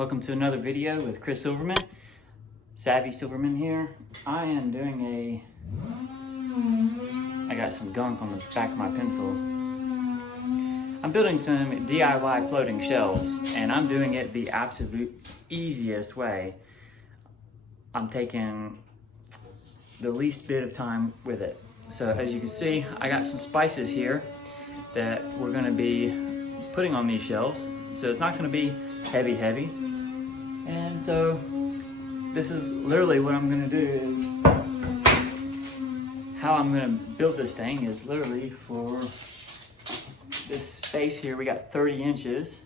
Welcome to another video with Chris Silverman. Savvy Silverman here. I am doing I got some gunk on the back of my pencil. I'm building some DIY floating shelves, and I'm doing it the absolute easiest way. I'm taking the least bit of time with it. So as you can see, I got some spices here that we're gonna be putting on these shelves. So it's not gonna be heavy. And so this is literally what I'm gonna do is, how I'm gonna build this thing is literally for this space here. We got 30 inches.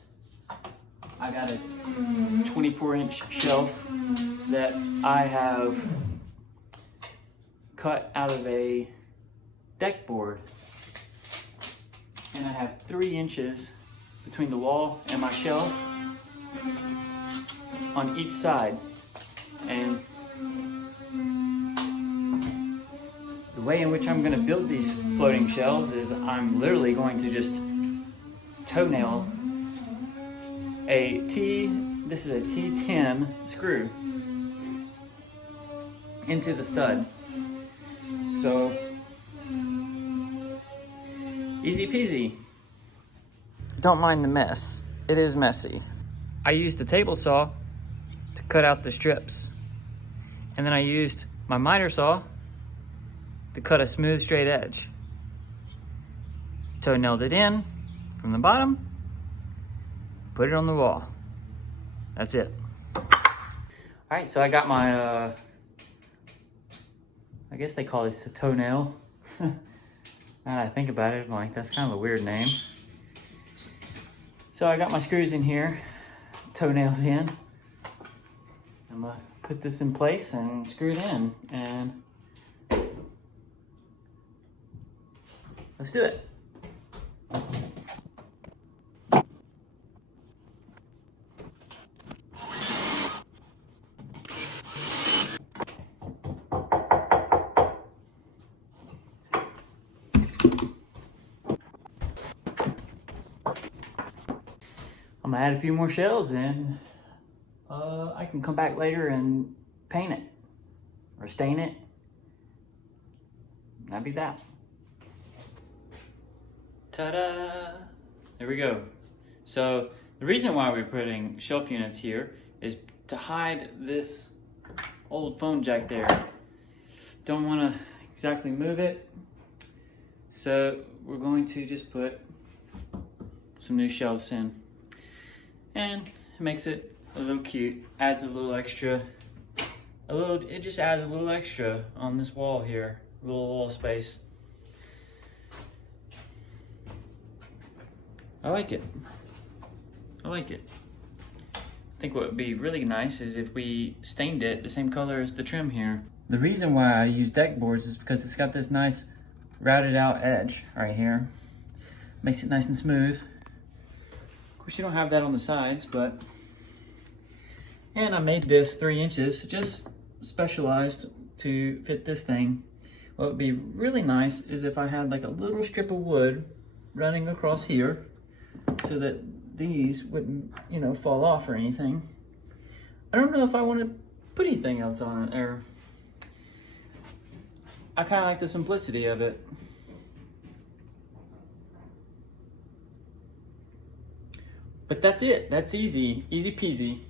I got a 24-inch shelf that I have cut out of a deck board. And I have 3 inches between the wall and my shelf on each side. And the way in which I'm going to build these floating shelves is I'm literally going to just toenail this is a T10 screw into the stud. So easy peasy. Don't mind the mess. It is messy. I used a table saw to cut out the strips. And then I used my miter saw to cut a smooth straight edge. Toe-nailed it in from the bottom, put it on the wall. That's it. All right, so I got my, I guess they call this a toenail. Now that I think about it, I'm like, that's kind of a weird name. So I got my screws in here, toenailed in. I'm gonna put this in place and screw it in, and let's do it. I'm gonna add a few more shells and I can come back later and paint it or stain it. That'd be that. Ta-da! There we go. So the reason why we're putting shelf units here is to hide this old phone jack there. Don't want to exactly move it. So we're going to just put some new shelves in. And it makes it a little cute, adds a little extra, it just adds a little extra on this wall here, a little wall space. I like it. I think what would be really nice is if we stained it the same color as the trim here. The reason why I use deck boards is because it's got this nice routed out edge right here. Makes it nice and smooth. Of course, you don't have that on the sides, but... And I made this 3 inches, just specialized to fit this thing. What would be really nice is if I had like a little strip of wood running across here so that these wouldn't, fall off or anything. I don't know if I want to put anything else on it, or... I kind of like the simplicity of it. But that's it. That's easy peasy.